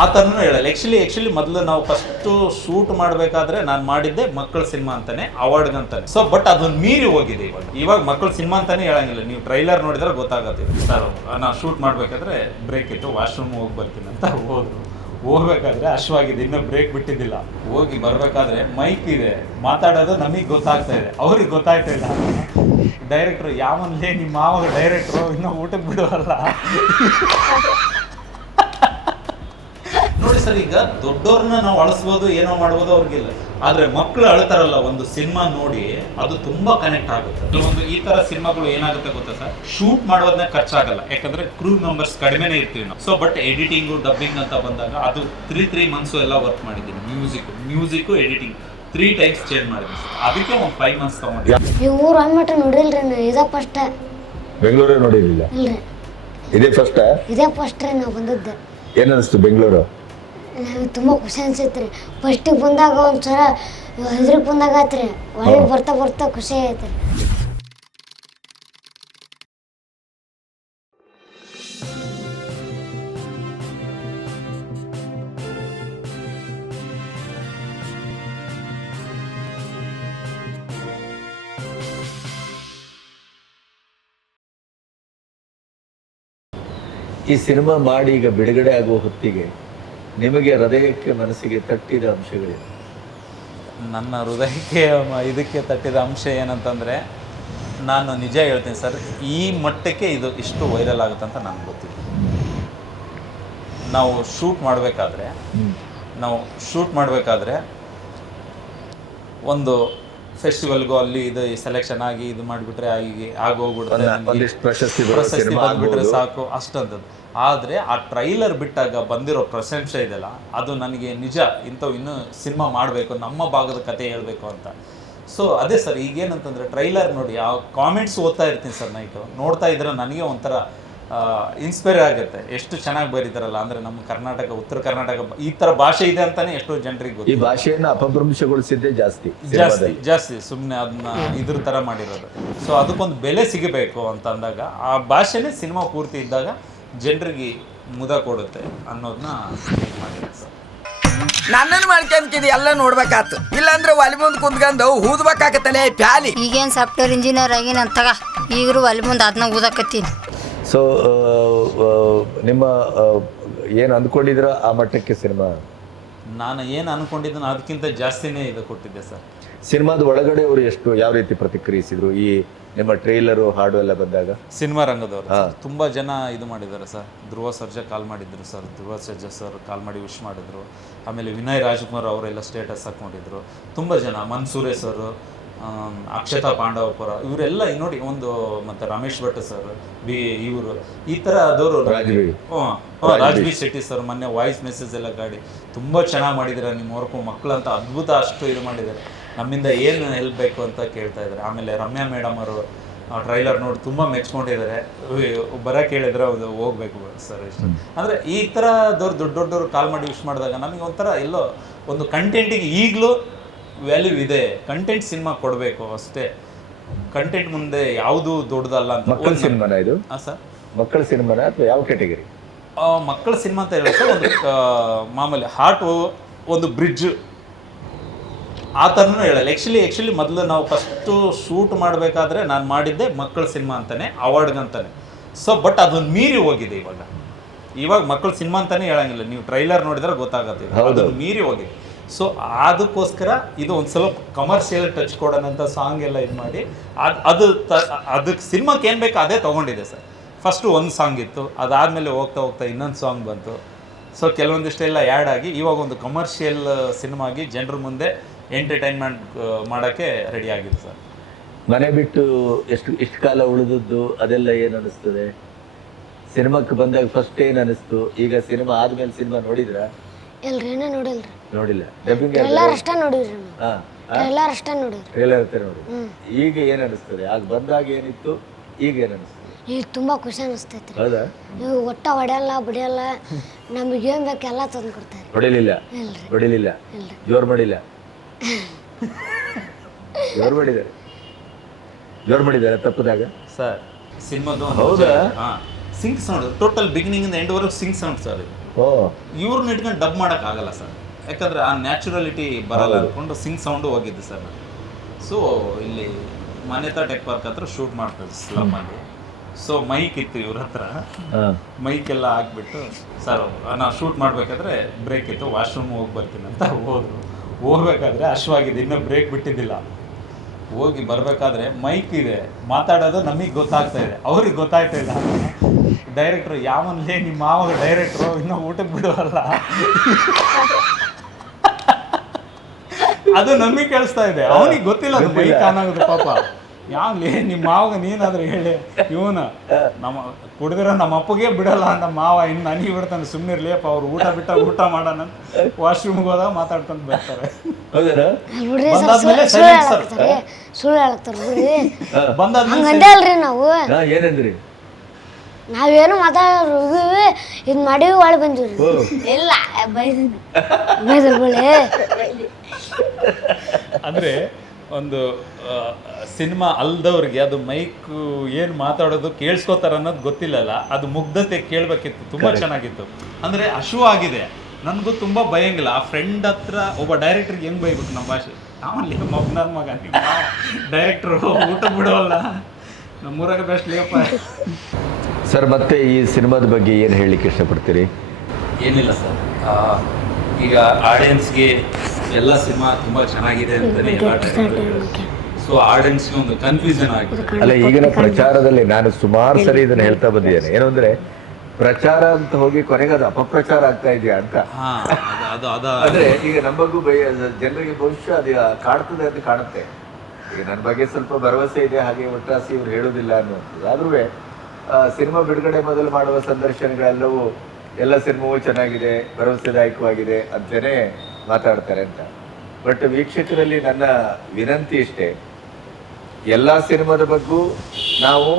ಆ ಥರನೂ ಹೇಳಲ್ಲ. ಆ್ಯಕ್ಚುಲಿ ಆ್ಯಕ್ಚುಲಿ ಮೊದಲು ನಾವು ಫಸ್ಟು ಶೂಟ್ ಮಾಡಬೇಕಾದ್ರೆ ನಾನು ಮಾಡಿದ್ದೆ ಮಕ್ಕಳ ಸಿನಿಮಾ ಅಂತಾನೆ ಅವಾರ್ಡ್ಗಂತಾನೆ ಸೊ ಬಟ್ ಅದೊಂದು ಮೀರಿ ಹೋಗಿದೆ ಇವಾಗ. ಇವಾಗ ಮಕ್ಕಳ ಸಿನಿಮಾ ಅಂತಾನೆ ಹೇಳಂಗಿಲ್ಲ. ನೀವು ಟ್ರೈಲರ್ ನೋಡಿದ್ರೆ ಗೊತ್ತಾಗತ್ತೆ. ಸರ್ ನಾವು ಶೂಟ್ ಮಾಡಬೇಕಾದ್ರೆ ಬ್ರೇಕ್ ಇತ್ತು ವಾಶ್ರೂಮ್ ಹೋಗಿ ಬರ್ತೀನಿ ಅಂತ ಹೋದ್ರು. ಹೋಗ್ಬೇಕಾದ್ರೆ ಅಶ್ವಾಗಿದೆ, ಇನ್ನೂ ಬ್ರೇಕ್ ಬಿಟ್ಟಿದ್ದಿಲ್ಲ. ಹೋಗಿ ಬರಬೇಕಾದ್ರೆ ಮೈಕ್ ಇದೆ. ಮಾತಾಡೋದು ನಮಗೆ ಗೊತ್ತಾಗ್ತಾ ಇದೆ. ಅವ್ರಿಗೆ ಗೊತ್ತಾಗ್ತಾ ಇಲ್ಲ. ಡೈರೆಕ್ಟ್ರು ಯಾವನ್ಲೇ ನಿಮ್ಮ ಮಾವಾಗ ಡೈರೆಕ್ಟ್ರು ಇನ್ನೂ ಊಟಕ್ಕೆ ಬಿಡುವಲ್ಲ. ಸರ್ ಈಗ ದೊಡ್ಡವ್ರನ್ನ ನಾವು ಅಳಿಸ್ಬೋದು ಏನೋ ಮಾಡ್ಬೋದು ಅವ್ರಿಗಿಲ್ಲ. ಆದ್ರೆ ಮಕ್ಕಳು ಅಳ್ತಾರಲ್ಲ ಒಂದು ಸಿನಿಮಾ ನೋಡಿ ಅದು ತುಂಬಾ ಕನೆಕ್ಟ್ ಆಗುತ್ತೆ. ಒಂದು ಈ ತರ ಸಿನಿಮಾಗಳು ಏನಾಗುತ್ತೆ ಗೊತ್ತಾ ಸರ್? ಶೂಟ್ ಮಾಡೋದನ್ನ ಖರ್ಚಾಗಲ್ಲ. ಯಾಕಂದ್ರೆ ಕ್ರೂ ಮೆಂಬರ್ಸ್ ಕಡಿಮೆನೇ ಇರ್ತೀವಿ ನಾವು. ಸೊ ಬಟ್ ಎಡಿಟಿಂಗು ಡಬ್ಬಿಂಗ್ ಅಂತ ಬಂದಾಗ ಅದು ತ್ರೀ ತ್ರೀ ಮಂತ್ಸು ಎಲ್ಲ ವರ್ಕ್ ಮಾಡಿದ್ದೀನಿ. Music music editing three times change ಮಾಡಿದ್ವಿ ಸರ್. ಅದಕ್ಕೆ ಒಂದು ಫೈವ್ ಮಂತ್ಸ್ ತಗೊಂಡಿದ್ದೀನಿ. ಈ ಊರು ಅನ್ಮಟ್ಟ ನೋಡಿಲ್ರಿ ನಾ ಇದೇ ಫಸ್ಟ್ ಬೆಂಗಳೂರೇ ನೋಡಿರ್ಲಿಲ್ಲ. ಇದೇ ಫಸ್ಟ್ ಇದೇ ಫಸ್ಟ್ ರೀ ನಾವು ಬಂದದ್ದು. ಏನನ್ನಿಸ್ತು ಬೆಂಗಳೂರು? ನಮಗೆ ತುಂಬ ಖುಷಿ ಅನ್ಸೈತೆ ರೀ. ಫಸ್ಟಿಗೆ ಬಂದಾಗ ಸಲ ಹೆದ್ರಿಗೆ ಬಂದಾಗ ಆಯ್ತು ರೀ ಒಳಗೆ ಬರ್ತಾ ಬರ್ತಾ ಖುಷಿ ಆಯ್ತು ರೀ. ಈ ಸಿನಿಮಾ ಮಾಡಿ ಈಗ ಬಿಡುಗಡೆ ಆಗುವ ಹೊತ್ತಿಗೆ ನಿಮಗೆ ಹೃದಯಕ್ಕೆ ಮನಸ್ಸಿಗೆ ತಟ್ಟಿದ ಅಂಶಗಳೇನು? ನನ್ನ ಹೃದಯಕ್ಕೆ ಇದಕ್ಕೆ ತಟ್ಟಿದ ಅಂಶ ಏನಂತಂದರೆ ನಾನು ನಿಜ ಹೇಳ್ತೀನಿ ಸರ್ ಈ ಮಟ್ಟಕ್ಕೆ ಇದು ಇಷ್ಟು ವೈರಲ್ ಆಗುತ್ತೆ ಅಂತ ನನಗೆ ಗೊತ್ತಿಲ್ಲ. ನಾವು ಶೂಟ್ ಮಾಡಬೇಕಾದ್ರೆ ನಾವು ಶೂಟ್ ಮಾಡಬೇಕಾದ್ರೆ ಒಂದು ಫೆಸ್ಟಿವಲ್ಗೂ ಅಲ್ಲಿ ಇದು ಸೆಲೆಕ್ಷನ್ ಆಗಿ ಇದು ಮಾಡಿಬಿಟ್ರೆ ಆಗಿ ನಮ್ಗೆ. ಒಂದಿಷ್ಟು ಪ್ರಶಸ್ತಿ ಬರೋ ಪ್ರಶಸ್ತಿ ಸಿನಿಮಾ ಬಂದ್ಬಿಟ್ರೆ ಆಗ್ಬೋದು. ಸಾಕು ಅಷ್ಟಂತದ್ದು ಆದರೆ ಆ ಟ್ರೈಲರ್ ಬಿಟ್ಟಾಗ ಬಂದಿರೋ ಪ್ರಶಂಸೆ ಇದೆಯಲ್ಲ ಅದು ನನಗೆ ನಿಜ ಇಂಥವು ಇನ್ನೂ ಸಿನಿಮಾ ಮಾಡಬೇಕು ನಮ್ಮ ಭಾಗದ ಕತೆ ಹೇಳಬೇಕು ಅಂತ. ಸೊ ಅದೇ ಸರ್ ಈಗೇನಂತಂದರೆ ಟ್ರೈಲರ್ ನೋಡಿ ಆ ಕಾಮೆಂಟ್ಸ್ ಓದ್ತಾ ಇರ್ತೀನಿ ಸರ್ ನೈಟು ನೋಡ್ತಾ ಇದ್ರೆ ನನಗೆ ಒಂಥರ ಇನ್ಸ್ಪೈರ್ ಆಗುತ್ತೆ. ಎಷ್ಟು ಚೆನ್ನಾಗಿ ಬರೀತಾರಲ್ಲ ಅಂದ್ರೆ ನಮ್ಮ ಕರ್ನಾಟಕ ಉತ್ತರ ಕರ್ನಾಟಕ ಈ ತರ ಭಾಷೆ ಇದೆ ಅಂತಾನೆ ಎಷ್ಟೋ ಜನರಿಗೆ ಈ ಗೊತ್ತು ಭಾಷೆಯನ್ನು ಅಪಭ್ರಂಶಗೊಳಿಸಿದ್ದೇ ಜಾಸ್ತಿ. ಜಾಸ್ತಿ ಜಾಸ್ತಿ ಸುಮ್ಮನೆ ಅದನ್ನ ಇದ್ರ ಥರ ಮಾಡಿರೋದು. ಸೊ ಅದಕ್ಕೊಂದು ಬೆಲೆ ಸಿಗಬೇಕು ಅಂತ ಅಂದಾಗ ಆ ಭಾಷೆನೇ ಸಿನಿಮಾ ಪೂರ್ತಿ ಇದ್ದಾಗ ಜನರಿಗೆ ಮುದ ಕೊಡುತ್ತೆ ಅನ್ನೋದನ್ನ ಮಾಡಿದೆ ಸರ್ ನನ್ನನ್ನು ಮಾಡ್ಕೊಂತೀನಿ ಎಲ್ಲ ನೋಡ್ಬೇಕಾತು. ಇಲ್ಲಾಂದ್ರೆ ಒಲಿ ಮುಂದೆ ಕುಂತ್ಕೊಂಡು ಊದ್ಬೇಕಾಗತ್ತಲೇ ಪ್ಯಾಲಿ. ಈಗೇನು ಸಾಫ್ಟ್ವೇರ್ ಇಂಜಿನಿಯರ್ ಆಗಿನ ಅಂತಗ ಈಗರೂ ಒಲಿ ಮುಂದೆ ಅದನ್ನ ಓದಕತ್ತೀನಿ ಸೊ ಆ, ಆ, ನಿಮ್ಮ ಏನು ಅಂದ್ಕೊಂಡಿದ್ರ ಆ ಮಟ್ಟಕ್ಕೆ ಸಿನಿಮಾ? ನಾನು ಏನು ಅಂದ್ಕೊಂಡಿದ್ದೇನೆ ಅದಕ್ಕಿಂತ ಜಾಸ್ತಿನೇ ಇದು ಕೊಟ್ಟಿದ್ದೆ ಸರ್. ಸಿನಿಮಾದ ಒಳಗಡೆ ಅವರು ಎಷ್ಟು ಯಾವ ರೀತಿ ಪ್ರತಿಕ್ರಿಯಿಸಿದ್ರು? ಈ ನಿಮ್ಮ ಟ್ರೈಲರು ಹಾಡು ಎಲ್ಲ ಬಂದಾಗ? ಸಿನಿಮಾ ರಂಗದವರು ತುಂಬ ತುಂಬಾ ಜನ ಇದು ಮಾಡಿದ್ದಾರೆ ಸರ್. ಧ್ರುವ ಸರ್ಜಾ ಕಾಲ್ ಮಾಡಿದ್ರು sir. Dhruva Sarja sir call ಮಾಡಿ ವಿಶ್ ಮಾಡಿದ್ರು. ಆಮೇಲೆ ವಿನಯ್ ರಾಜ್ಕುಮಾರ್ ಅವರೆಲ್ಲ ಸ್ಟೇಟಸ್ ಹಾಕೊಂಡಿದ್ರು ತುಂಬ ಜನ. ಮನ್ಸೂರೆ ಸರ್ ಅಕ್ಷತಾ ಪಾಂಡವಪುರ ಇವರೆಲ್ಲ ನೋಡಿ ಒಂದು ಮತ್ತೆ ರಮೇಶ್ ಭಟ್ ಸರ್ ಬಿ ಇವರು ಈ ತರ ಆದವರು ರಾಜ್ಬಿ. ಶೆಟ್ಟಿ ಸರ್ ಮೊನ್ನೆ ವಾಯ್ಸ್ ಮೆಸೇಜ್ ಎಲ್ಲ ಗಾಡಿ ತುಂಬಾ ಚೆನ್ನಾಗಿ ಮಾಡಿದ್ದೀರಾ ನಿಮ್ಮ ವರ್ಕು ಮಕ್ಕಳಂತ ಅದ್ಭುತ ಅಷ್ಟು ಇದು ಮಾಡಿದ್ದಾರೆ ನಮ್ಮಿಂದ ಏನು ಹೆಲ್ಪ್ ಬೇಕು ಅಂತ ಕೇಳ್ತಾ ಇದ್ದಾರೆ ಆಮೇಲೆ ರಮ್ಯಾ ಮೇಡಮ್ ಅವರು ಟ್ರೈಲರ್ ನೋಡಿ ತುಂಬಾ ಮೆಚ್ಕೊಂಡಿದ್ದಾರೆ ಬರ ಕೇಳಿದ್ರೆ ಅದು ಹೋಗ್ಬೇಕು ಸರ್ ಇಷ್ಟು. ಅಂದ್ರೆ ಈ ತರದವ್ರು ದೊಡ್ಡ ದೊಡ್ಡವ್ರು ದೊಡ್ಡವರು ಕಾಲ್ ಮಾಡಿ ವಿಶ್ ಮಾಡಿದಾಗ ನಮಗೆ ಒಂಥರ ಎಲ್ಲೋ ಒಂದು ಕಂಟೆಂಟಿಗೆ ಈಗಲೂ ವ್ಯಾಲ್ಯೂ ಇದೆ ಕಂಟೆಂಟ್ ಸಿನಿಮಾ ಕೊಡಬೇಕು ಅಷ್ಟೇ. ಕಂಟೆಂಟ್ ಮುಂದೆ ಯಾವುದು ದೊಡ್ಡದಲ್ಲ ಅಂತ ಮಕ್ಕಳ ಸಿನಿಮಾನ ಇದು? ಹಾಂ ಸರ್ ಮಕ್ಕಳ ಸಿನಿಮಾನ ಅಥವಾ ಯಾವ ಕ್ಯಾಟಗರಿ ಮಕ್ಕಳ ಸಿನಿಮಾ ಅಂತ ಸರ್ ಒಂದು ಮಾಮೂಲಿ ಹಾರ್ಟ್ ಒಂದು ಬ್ರಿಡ್ಜ್ ಆ ಥರನೂ ಹೇಳಲ್ಲ. ಆ್ಯಕ್ಚುಲಿ ಆ್ಯಕ್ಚುಲಿ ಮೊದಲು ನಾವು ಫಸ್ಟು ಶೂಟ್ ಮಾಡಬೇಕಾದ್ರೆ ನಾನು ಮಾಡಿದ್ದೆ ಮಕ್ಕಳ ಸಿನಿಮಾ ಅಂತಾನೆ ಅವಾರ್ಡ್ಗಂತಾನೆ ಸೊ ಬಟ್ ಅದೊಂದು ಮೀರಿ ಹೋಗಿದೆ ಇವಾಗ. ಇವಾಗ ಮಕ್ಕಳ ಸಿನಿಮಾ ಅಂತಲೇ ಹೇಳಂಗಿಲ್ಲ. ನೀವು ಟ್ರೈಲರ್ ನೋಡಿದ್ರೆ ಗೊತ್ತಾಗತ್ತೆ. ಅದೊಂದು ಅದನ್ನ ಮೀರಿ ಹೋಗಿದೆ. ಸೊ ಅದಕ್ಕೋಸ್ಕರ ಇದು ಒಂದು ಸ್ವಲ್ಪ ಕಮರ್ಷಿಯಲ್ ಟಚ್ ಕೊಡೋಣಂಥ ಸಾಂಗ್ ಎಲ್ಲ ಇದು ಮಾಡಿ. ಅದು ಅದು ತ- ಅದಕ್ಕೆ ಸಿನಿಮಾಕ್ಕೆ ಏನು ಬೇಕು ಅದೇ ತೊಗೊಂಡಿದೆ ಸರ್. ಫಸ್ಟು ಒಂದು ಸಾಂಗ್ ಇತ್ತು, ಅದಾದಮೇಲೆ ಹೋಗ್ತಾ ಹೋಗ್ತಾ ಇನ್ನೊಂದು ಸಾಂಗ್ ಬಂತು. ಸೊ ಕೆಲವೊಂದಿಷ್ಟೆಲ್ಲ ಆ್ಯಡ್ ಆಗಿ ಇವಾಗ ಒಂದು ಕಮರ್ಷಿಯಲ್ ಸಿನಿಮಾಗಿ ಜನರ ಮುಂದೆ ಎಂಟರ್ಟೈನ್ಮೆಂಟ್ ಮಾಡೋಕ್ಕೆ ರೆಡಿ ಆಗಿದೆ ಸರ್. ಮನೆ ಬಿಟ್ಟು ಎಷ್ಟು ಇಷ್ಟು ಕಾಲ ಉಳಿದದ್ದು, ಅದೆಲ್ಲ ಏನು ಅನಿಸ್ತದೆ? ಸಿನಿಮಾಕ್ಕೆ ಬಂದಾಗ ಫಸ್ಟ್ ಏನು ಅನಿಸ್ತು? ಈಗ ಸಿನಿಮಾ ಆದಮೇಲೆ ಸಿನಿಮಾ ನೋಡಿದ್ರ? ಇಲ್ರಿ ಏನೋ ನೋಡಿಲ್ರಿ? ನೋಡಿಲ್ಲ. ಡಬ್ಬಿಂಗ್ ಟ್ರೈಲರ್ ಅಷ್ಟೇ ನೋಡಿವ್ರಿ ಹಾ ಟ್ರೈಲರ್ ಅಷ್ಟೇ ನೋಡಿವ್ರಿ. ಟ್ರೇಲರ್ ಅಂತ ನೋಡಿ. ಈಗ ಏನ್ ಅನಿಸ್ತದೆ? ಆಗ ಬಂದಾಗ ಏನಿತ್ತು? ಈಗ ಏನ್ ಅನಿಸ್ತದೆ? ಈಗ ತುಂಬಾ ಖುಷಿ ಅನಿಸ್ತೈತ್ರಿ. ಹೌದಾ? ನೀವು ಒಟ್ಟ ಹೊಡೆಯಲ್ಲ ಬಿಡಿಯಲ್ಲ ನಮಗೆ ಏನ್ ಬೇಕು ಎಲ್ಲ ತಂದು ಕೊಡ್ತಾರೆ. ಹೊಡಿಲಿಲ್ಲ. ಇಲ್ರಿ ಹೊಡಿಲಿಲ್ಲ. ಇಲ್ರಿ ಜೋರ್ ಮಾಡಿಲ್ಲ. ಜೋರ್ ಮಾಡಿದ್ದಾರೆ. ಜೋರ್ ಮಾಡಿದ್ದಾರೆ ತಪ್ಪದಾಗ? ಸರ್ ಸಿನಿಮಾದು ಹೌದಾ? ಹಾ ಸಿಂಕ್ ಸೌಂಡ್ ಟೋಟಲ್ ಬಿಗಿನಿಂಗ್ ಇಂದ ಎಂಡ್ ವರೆಗೂ ಸಿಂಕ್ ಸೌಂಡ್ ಸರ್ ಇದು. ಇವ್ರನ್ನ ಇಟ್ಕೊಂಡು ಡಬ್ ಆಗಲ್ಲ ಸರ್. ಯಾಕಂದ್ರೆ ಆ ನ್ಯಾಚುರಲಿಟಿ ಬರಲ್ಲ ಅನ್ಕೊಂಡು ಸಿಂಗ್ ಸೌಂಡು ಹೋಗಿದ್ದು ಸರ್ ನಾನು ಸೊ ಇಲ್ಲಿ ಮಾನ್ಯತಾ ಟೆಕ್ ಪಾರ್ಕ್ ಹತ್ರ ಶೂಟ್ ಮಾಡ್ತಾರೆ ಸ್ಲಮ್ಮಲ್ಲಿ ಸೊ ಮೈಕ್ ಇತ್ತು ಇವ್ರ ಹತ್ರ. ಮೈಕ್ ಎಲ್ಲ ಹಾಕ್ಬಿಟ್ಟು ಸರ್ ನಾವು ಶೂಟ್ ಮಾಡ್ಬೇಕಾದ್ರೆ ಬ್ರೇಕ್ ಇತ್ತು ವಾಶ್ರೂಮ್ ಹೋಗಿ ಬರ್ತೀನಿ ಅಂತ ಹೋದ್ರು. ಹೋಗ್ಬೇಕಾದ್ರೆ ಅಶ್ವಾಗಿದೆ ಇನ್ನೂ ಬ್ರೇಕ್ ಬಿಟ್ಟಿದ್ದಿಲ್ಲ. ಹೋಗಿ ಬರಬೇಕಾದ್ರೆ ಮೈಕ್ ಇದೆ. ಮಾತಾಡೋದು ನಮಗೆ ಗೊತ್ತಾಗ್ತಾ ಇದೆ. ಅವ್ರಿಗೆ ಗೊತ್ತಾಗ್ತಾ ಇಲ್ಲ. ಡೈರೆಕ್ಟ್ರು ಯಾವನ್ಲೇ ನಿಮ್ಮ ಮಾವಾಗ ಡೈರೆಕ್ಟ್ರು ಇನ್ನೂ ಊಟಕ್ಕೆ ಬಿಡುವಲ್ಲ. ಅದು ನಮಗೆ ಕೇಳಿಸ್ತಾ ಇದೆ. ಅವನಿಗೆ ಗೊತ್ತಿಲ್ಲ ಅದು ಬೈಕ್ ಆನ್ ಆಗೋದು ಪಾಪ. ಯಾವ್ಲಿ ನಿಮ್ಮ ಮಾವಾಗ ನೀನಾದ್ರೂ ಹೇಳಿ ಇವನು ನಮ್ಮ ಕುಡಿದಿರೋ ನಮ್ಮ ಅಪ್ಪಗೆ ಬಿಡಲ್ಲ ಅಂತ ಮಾವ ಇನ್ನು ನನಗೆ ಬಿಡ್ತಾನೆ. ಸುಮ್ಮನಿರ್ಲಿಯಪ್ಪ ಅವ್ರು ಊಟ ಬಿಟ್ಟ ಊಟ ಮಾಡೋಣ ವಾಶ್ರೂಮ್ಗೆ ಹೋದಾಗ ಮಾತಾಡ್ಕೊಂಡು ಬರ್ತಾರೆ. ಬಂದಾದ್ಮೇಲೆ ನಾವು. ಏನಂದ್ರಿ? ನಾವೇನು ಮಾತಾಡೋದು? ಇದು ಮಾಡಿ ಒಳಗೆ ಬಂದಿವ್ರಿ. ಇಲ್ಲ ಬೈದಿನಿ ಬಿಳಿ ಅಂದ್ರೆ ಒಂದು ಸಿನಿಮಾ ಅಲ್ದವ್ರಿಗೆ ಅದು ಮೈಕ್ ಏನು ಮಾತಾಡೋದು ಕೇಳಿಸ್ಕೋತಾರ ಅನ್ನೋದು ಗೊತ್ತಿಲ್ಲಲ್ಲ ಅದು ಮುಗ್ಧತೆ ಕೇಳಬೇಕಿತ್ತು ತುಂಬಾ ಚೆನ್ನಾಗಿತ್ತು. ಅಂದ್ರೆ ಅಶು ಆಗಿದೆ. ನನಗೂ ತುಂಬಾ ಭಯಂಗಿಲ್ಲ. ಆ ಫ್ರೆಂಡ್ ಹತ್ರ ಒಬ್ಬ ಡೈರೆಕ್ಟರ್ಗೆ ಹೆಂಗ್ ಬೈಬೇಕು ನಮ್ಮ ಭಾಷೆ? ಆಮೇಲೆ ಮಗ್ನರ್ ಮಗ ಡೈರೆಕ್ಟ್ರು ಊಟ ಬಿಡೋಲ್ಲ. ನಮ್ಮೂರಾಗ ಬೆಸ್ಟ್ ಲೇಪ. ಸರ್ ಮತ್ತೆ ಈ ಸಿನಿಮಾದ ಬಗ್ಗೆ ಏನು ಹೇಳಲಿಕ್ಕೆ ಇಷ್ಟಪಡ್ತೀರಿ? ಏನಿಲ್ಲ ಸರ್. ಈಗ ಆಡಿಯನ್ಸ್ಗೆ ಎಲ್ಲ ಸಿನಿಮಾ ತುಂಬಾ ಚೆನ್ನಾಗಿದೆ ಅಂತಲೇ ಎಲ್ಲ ಸೊ ಆಡಿಯನ್ಸ್ಗೆ ಒಂದು ಕನ್ಫ್ಯೂಷನ್ ಆಗಿದೆ. ಅಲ್ಲ ಈಗಿನ ಪ್ರಚಾರದಲ್ಲಿ ನಾನು ಸುಮಾರು ಸರಿ ಇದನ್ನ ಹೇಳ್ತಾ ಬಂದಿದ್ದೇನೆ. ಏನು ಅಂದ್ರೆ ಪ್ರಚಾರ ಅಂತ ಹೋಗಿ ಕೊನೆಗೆ ಅದು ಅಪಪ್ರಚಾರ ಆಗ್ತಾ ಇದೆಯಾ ಅಂತ. ಹಾ ಅದು ಅದು ಅದ. ಅಂದ್ರೆ ಈಗ ನಮಗೂ ಬಗ್ಗೆ ಜನರಿಗೆ ಬಹುಶಃ ಅದು ಕಾಡ್ತದೆ ಅಂತ ಕಾಣುತ್ತೆ. ಈಗ ನನ್ನ ಬಗ್ಗೆ ಸ್ವಲ್ಪ ಭರವಸೆ ಇದೆ ಹಾಗೆ ಒಟ್ಟಾಸಿ ಇವ್ರು ಹೇಳೋದಿಲ್ಲ ಅನ್ನುವಂಥದ್ದು. ಆದ್ರೂ ಸಿನಿಮಾ ಬಿಡುಗಡೆ ಮೊದಲು ಮಾಡುವ ಸಂದರ್ಶನಗಳೆಲ್ಲವೂ ಎಲ್ಲ ಸಿನಿಮಾವೂ ಚೆನ್ನಾಗಿದೆ, ಭರವಸೆದಾಯಕವಾಗಿದೆ ಅಂತಲೇ ಮಾತಾಡ್ತಾರೆ ಅಂತ. ಬಟ್ ವೀಕ್ಷಕರಲ್ಲಿ ನನ್ನ ವಿನಂತಿ ಇಷ್ಟೇ, ಎಲ್ಲ ಸಿನಿಮಾದ ಬಗ್ಗೂ ನಾವು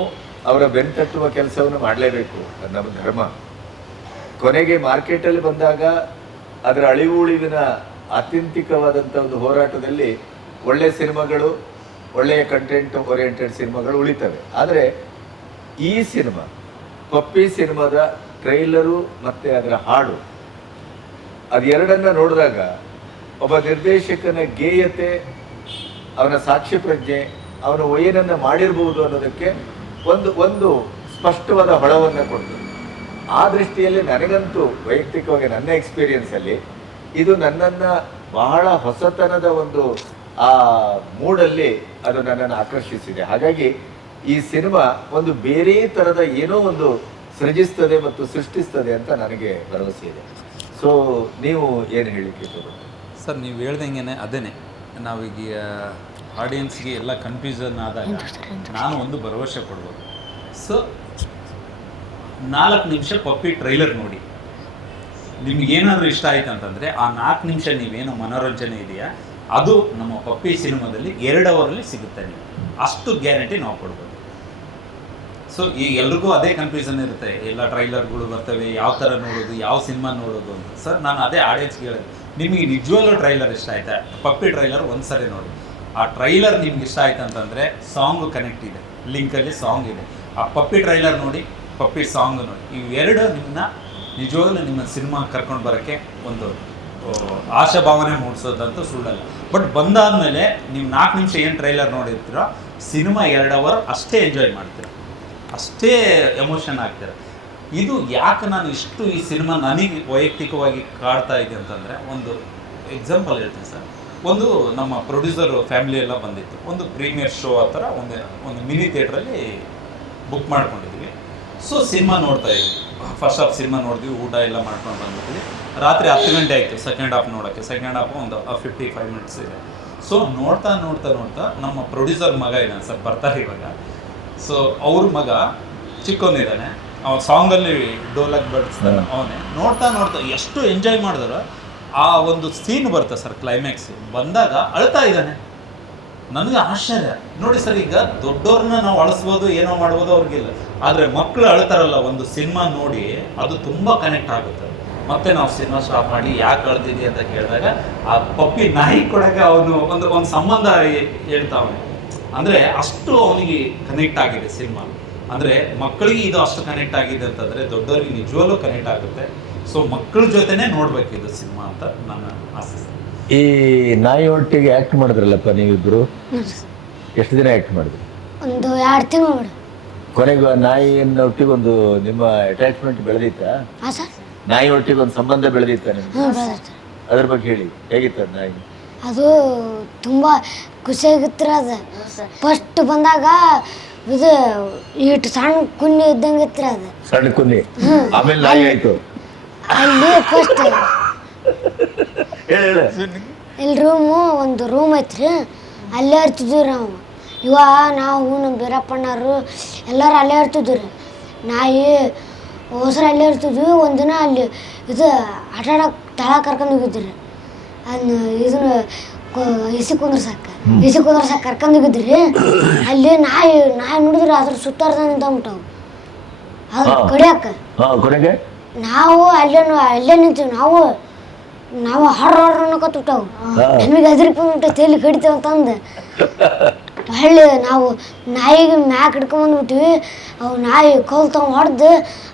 ಅವರ ಬೆನ್ತಟ್ಟುವ ಕೆಲಸವನ್ನು ಮಾಡಲೇಬೇಕು ನಮ್ಮ ಧರ್ಮ. ಕೊನೆಗೆ ಮಾರ್ಕೆಟಲ್ಲಿ ಬಂದಾಗ ಅದರ ಅಳಿವು ಉಳಿವಿನ ಆತ್ಯಂತಿಕವಾದಂಥ ಒಂದು ಹೋರಾಟದಲ್ಲಿ ಒಳ್ಳೆಯ ಸಿನಿಮಾಗಳು, ಒಳ್ಳೆಯ ಕಂಟೆಂಟ್ ಓರಿಯೆಂಟೆಡ್ ಸಿನಿಮಾಗಳು ಉಳಿತವೆ. ಆದರೆ ಈ ಸಿನಿಮಾ, ಪಪ್ಪಿ ಸಿನಿಮಾದ ಟ್ರೈಲರು ಮತ್ತು ಅದರ ಹಾಡು, ಅದೆರಡನ್ನ ನೋಡಿದಾಗ ಒಬ್ಬ ನಿರ್ದೇಶಕನ ಗೇಯತೆ, ಅವನ ಸಾಕ್ಷ್ಯ ಪ್ರಜ್ಞೆ ಅವನ ಒಯ್ಯನನ್ನು ಮಾಡಿರ್ಬೋದು ಅನ್ನೋದಕ್ಕೆ ಒಂದು ಒಂದು ಸ್ಪಷ್ಟವಾದ ಹೊಳವನ್ನು ಕೊಡ್ತದೆ ಆ ದೃಷ್ಟಿಯಲ್ಲಿ ನನಗಂತೂ ವೈಯಕ್ತಿಕವಾಗಿ ನನ್ನ ಎಕ್ಸ್ಪೀರಿಯನ್ಸ್ ಅಲ್ಲಿ ಇದು ನನ್ನನ್ನ ಬಹಳ ಹೊಸತನದ ಒಂದು, ಆ ಮೂಡಲ್ಲಿ ಅದು ನನ್ನನ್ನು ಆಕರ್ಷಿಸಿದೆ. ಹಾಗಾಗಿ ಈ ಸಿನಿಮಾ ಒಂದು ಬೇರೆ ತರದ ಏನೋ ಒಂದು ಸೃಜಿಸ್ತದೆ ಮತ್ತು ಸೃಷ್ಟಿಸ್ತದೆ ಅಂತ ನನಗೆ ಭರವಸೆ ಇದೆ. ಸೊ ನೀವು ಏನು ಹೇಳಿಕೆ ಸರ್ ನೀವು ಹೇಳ್ದಂಗೆ ಅದೇನೆ ನಾವೀಗ ಆಡಿಯನ್ಸ್ಗೆ ಎಲ್ಲ ಕನ್ಫ್ಯೂಸನ್ ಆದಾಗ ನಾನು ಒಂದು ಭರವಸೆ ಕೊಡ್ಬೋದು. ಸೊ ನಾಲ್ಕು ನಿಮಿಷ ಪಪ್ಪಿ ಟ್ರೈಲರ್ ನೋಡಿ. ನಿಮ್ಗೆ ಏನಾದರೂ ಇಷ್ಟ ಆಯ್ತು ಅಂತಂದರೆ ಆ ನಾಲ್ಕು ನಿಮಿಷ ನೀವೇನು ಮನೋರಂಜನೆ ಇದೆಯಾ ಅದು ನಮ್ಮ ಪಪ್ಪಿ ಸಿನಿಮಾದಲ್ಲಿ ಎರಡು ಅವರಲ್ಲಿ ಸಿಗುತ್ತೆ ನೀವು ಅಷ್ಟು ಗ್ಯಾರಂಟಿ ನಾವು ಕೊಡ್ಬೋದು. ಸೊ ಈ ಎಲ್ರಿಗೂ ಅದೇ ಕನ್ಫ್ಯೂಷನ್ ಇರುತ್ತೆ. ಎಲ್ಲ ಟ್ರೈಲರ್ಗಳು ಬರ್ತವೆ, ಯಾವ ಥರ ನೋಡೋದು, ಯಾವ ಸಿನಿಮಾ ನೋಡೋದು ಅಂತ. ಸರ್ ನಾನು ಅದೇ ಆಡಿಯನ್ಸ್ ಹೇಳೋದು. ನಿಮಗೆ ನಿಜವಲ್ಲೂ ಟ್ರೈಲರ್ ಇಷ್ಟ ಆಯ್ತಾ? ಪಪ್ಪಿ ಟ್ರೈಲರ್ ಒಂದ್ಸರಿ ನೋಡಿ. ಆ ಟ್ರೈಲರ್ ನಿಮ್ಗೆ ಇಷ್ಟ ಆಯ್ತು ಅಂತಂದರೆ ಸಾಂಗ್ ಕನೆಕ್ಟ್ ಇದೆ. ಲಿಂಕಲ್ಲಿ ಸಾಂಗ್ ಇದೆ. ಆ ಪಪ್ಪಿ ಟ್ರೈಲರ್ ನೋಡಿ, ಪಪ್ಪಿ ಸಾಂಗ್ ನೋಡಿ. ಇವೆರಡು ನಿಮ್ಮನ್ನ ನಿಜವಾಗ್ಲೂ ನಿಮ್ಮ ಸಿನಿಮಾ ಕರ್ಕೊಂಡು ಬರೋಕ್ಕೆ ಒಂದು ಆಶಾಭಾವನೆ ಮೂಡಿಸೋದಂತೂ ಸುಳ್ಳಲ್ಲ. ಬಟ್ ಬಂದಾದಮೇಲೆ ನೀವು ನಾಲ್ಕು ನಿಮಿಷ ಏನು ಟ್ರೈಲರ್ ನೋಡಿರ್ತೀರೋ ಸಿನಿಮಾ ಎರಡು ಅವರ್ ಅಷ್ಟೇ ಎಂಜಾಯ್ ಮಾಡ್ತೀರ? ಅಷ್ಟೇ ಎಮೋಷನ್ ಆಗ್ತೀರ? ಇದು ಯಾಕೆ ನಾನು ಇಷ್ಟು ಈ ಸಿನಿಮಾ ನನಗೆ ವೈಯಕ್ತಿಕವಾಗಿ ಕಾಡ್ತಾ ಇದೆ ಅಂತಂದರೆ ಒಂದು ಎಕ್ಸಾಂಪಲ್ ಹೇಳ್ತೀನಿ ಸರ್. ಒಂದು ನಮ್ಮ ಪ್ರೊಡ್ಯೂಸರ್ ಫ್ಯಾಮಿಲಿ ಎಲ್ಲ ಬಂದಿತ್ತು. ಒಂದು ಪ್ರೀಮಿಯರ್ ಶೋ ಆ ಥರ ಒಂದು ಒಂದು ಮಿನಿ ಥಿಯೇಟ್ರಲ್ಲಿ ಬುಕ್ ಮಾಡ್ಕೊಂಡಿದ್ವಿ. ಸೊ ಸಿನಿಮಾ ನೋಡ್ತಾ ಇದ್ವಿ. ಫಸ್ಟ್ ಹಾಫ್ ಸಿನಿಮಾ ನೋಡಿದ್ವಿ, ಊಟ ಎಲ್ಲ ಮಾಡ್ಕೊಂಡು ಬಂದಿದ್ವಿ ರಾತ್ರಿ ಹತ್ತು ಗಂಟೆ ಆಯಿತು ಸೆಕೆಂಡ್ ಹಾಫ್ ನೋಡೋಕ್ಕೆ. ಸೆಕೆಂಡ್ ಹಾಫ್ ಒಂದು ಫಿಫ್ಟಿ ಫೈವ್ ಮಿನಿಟ್ಸ್ ಇದೆ. ಸೊ ನೋಡ್ತಾ ನೋಡ್ತಾ ನೋಡ್ತಾ ನಮ್ಮ ಪ್ರೊಡ್ಯೂಸರ್ ಮಗ ಇದ್ದಾನೆ ಸರ್ ಬರ್ತಾರೆ ಇವಾಗ. ಸೊ ಅವ್ರ ಮಗ ಚಿಕ್ಕವನಿದ್ದಾನೆ ಅವ ಸಾಂಗಲ್ಲಿ ಡೋಲಕ್ ಬಡಿಸ್ತಾನೆ ಅವನೇ. ನೋಡ್ತಾ ನೋಡ್ತಾ ಎಷ್ಟು ಎಂಜಾಯ್ ಮಾಡಿದ್ರು ಆ ಒಂದು ಸೀನ್ ಬರುತ್ತೆ ಸರ್ ಕ್ಲೈಮ್ಯಾಕ್ಸ್ ಬಂದಾಗ ಅಳ್ತಾ ಇದ್ದಾನೆ ನನಗೆ ಆಶ್ಚರ್ಯ. ನೋಡಿ ಸರ್ ಈಗ ದೊಡ್ಡವ್ರನ್ನ ನಾವು ಅಳಿಸ್ಬೋದು ಏನೋ ಮಾಡ್ಬೋದು ಅವ್ರಿಗಿಲ್ಲ. ಆದರೆ ಮಕ್ಕಳು ಅಳ್ತಾರಲ್ಲ ಒಂದು ಸಿನಿಮಾ ನೋಡಿ ಅದು ತುಂಬ ಕನೆಕ್ಟ್ ಆಗುತ್ತೆ. ಮತ್ತೆ ನಾವು ಸಿನಿಮಾ ಸ್ಟಾಪ್ ಮಾಡಿ ಯಾಕೆ ಅಳ್ತಿದ್ವಿ ಅಂತ ಕೇಳಿದಾಗ ಆ ಪಪ್ಪಿ ನಾಯಿ ಕೊಡಕ್ಕೆ ಅವನು ಒಂದು ಒಂದು ಸಂಬಂಧ ಹೇಳ್ತಾವನೆ. ಅಂದರೆ ಅಷ್ಟು ಅವನಿಗೆ ಕನೆಕ್ಟ್ ಆಗಿದೆ ಸಿನಿಮಾ. ಅಂದರೆ ಮಕ್ಕಳಿಗೆ ಇದು ಅಷ್ಟು ಕನೆಕ್ಟ್ ಆಗಿದೆ ಅಂತಂದರೆ ದೊಡ್ಡವರಿಗೆ ನಿಜವಲ್ಲೂ ಕನೆಕ್ಟ್ ಆಗುತ್ತೆ. ಸೊ ಮಕ್ಕಳ ಜೊತೆನೆ ನೋಡ್ಬೇಕು ಇದು ಸಿನಿಮಾ ಅಂತ ನನ್ನ ಆಸೆ. ಈ ನಾಯಿ ಒಟ್ಟಿಗೆ ಆಕ್ಟ್ ಮಾಡಿದ್ರಲ್ಲಪ್ಪ ನೀವಿಬ್ರು? ಎಷ್ಟು ದಿನ ಆಕ್ಟ್ ಮಾಡಿದ್ರಿ? ಒಂದು ಎರಡು ತಿಂಗಳು ನೋಡಿ ಕೊನೆಗೆ ನಾಯಿಯನ್ನ ಒಟ್ಟಿಗೆ ಒಂದು ನಿಮ್ಮ ಅಟ್ಯಾಚ್ಮೆಂಟ್ ಬೆಳೆದಿತ್ತಾ? ಹಾಂ ಸರ್. ನಾಯಿ ಒಟ್ಟಿಗೆ ಒಂದು ಸಂಬಂಧ ಬೆಳೆದಿತ್ತ ನಿಮ್ಗೆ? ಹ್ಞೂ ಬ್ರದರ್ ಅದ್ರ ಬಗ್ಗೆ ಹೇಳಿ ಹೇಗಿತ್ತು ಅದು ನಾಯಿ? ಅದು ತುಂಬ ಖುಷಿಯಾಗಿತ್ತು ಅದು. ಫಸ್ಟ್ ಬಂದಾಗ ಇದು ಇಟ್ಟು ಸಣ್ಣ ಕುನ್ನಿ ಇದ್ದಂಗೆ ಇತ್ತು ಅದು. ಸಣ್ಣ ಕುನ್ನಿ? ಆಮೇಲೆ ನಾಯಿ ಆಯ್ತು? ಅಲ್ಲಿ ಫಸ್ಟ್ ಹೇಳ ಹೇಳ. ಇಲ್ಲಿ ರೂಮು ಒಂದು ರೂಮ್ ಐತ್ರಿ. ಅಲ್ಲೇ ಇರ್ತಿದ್ವಿ ನಾವು. ಇವಾಗ ನಾವು ನಮ್ಮ ಬೀರಪ್ಪಣ್ಣರು ಎಲ್ಲರೂ ಅಲ್ಲೇ ಇರ್ತಿದ್ವಿ ರೀ. ನಾಯಿ ಹೊಸರು ಅಲ್ಲೇ ಇರ್ತಿದ್ವಿ ಒಂದಿನ ಅಲ್ಲಿ ಇದು ಆಟ ಆಡಕ್ಕೆ ತಳ ಕರ್ಕೊಂಡು ಹೋಗಿದ್ರಿ. ಅದನ್ನ ಇದನ್ನ ಇಸಿ ಕುಂದ್ರಸಾಕ ಇಸಿ ಕುಂದ್ರಸಾಕ ಕರ್ಕೊಂಡು ಹೋಗಿದ್ರಿ. ಅಲ್ಲಿ ನಾಯಿ ನಾಯಿ ನೋಡಿದ್ರೆ ಅದ್ರ ಸುತ್ತಾರ್ದ ನಿಂತ್ಬಿಟ್ಟವು. ಅದ್ರ. ಕಡಿಯಾಕ? ಕೊನೆಗೆ? ನಾವು ಅಲ್ಲೇ ಅಲ್ಲೇ ನಿಂತೀವಿ. ನಾವು ನಾವು ಹರ್ರ ಹರ್ರ ಅನ್ನಕತ್ಬಿಟ್ಟವು ನಮಗೆ ಅದ್ರಿಪ್ಪ ತೇಲಿ ಕಡಿತೇವೆ ಅಂತಂದು ಹೊಳ್ಳಿ ನಾವು ನಾಯಿಗೆ ಮ್ಯಾಕ್ ಹಿಡ್ಕೊಂಬಂದ್ಬಿಟ್ವಿ. ಅವು ನಾಯಿ ಕೋಲ್ ತಗೊಂಡು ಹೊಡೆದು